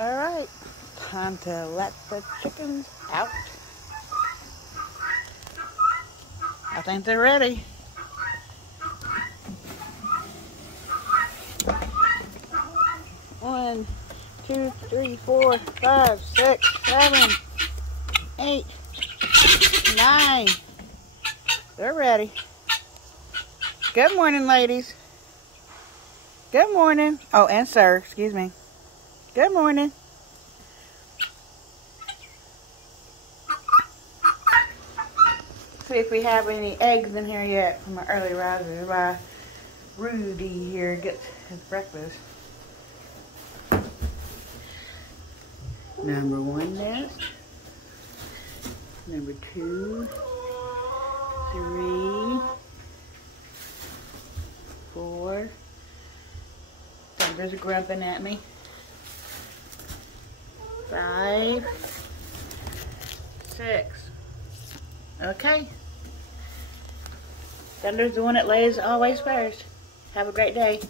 Alright, time to let the chickens out. I think they're ready. One, 2, 3, 4, 5, 6, 7, 8, 9. They're ready. Good morning, ladies. Good morning. Oh, and sir, excuse me. Good morning. See if we have any eggs in here yet from my early risers while Rudy here gets his breakfast. Number 1 nest. Number 2, 3, 4. Thunder's grumping at me. 5, 6. Okay. Thunder's the one that lays always first. Have a great day.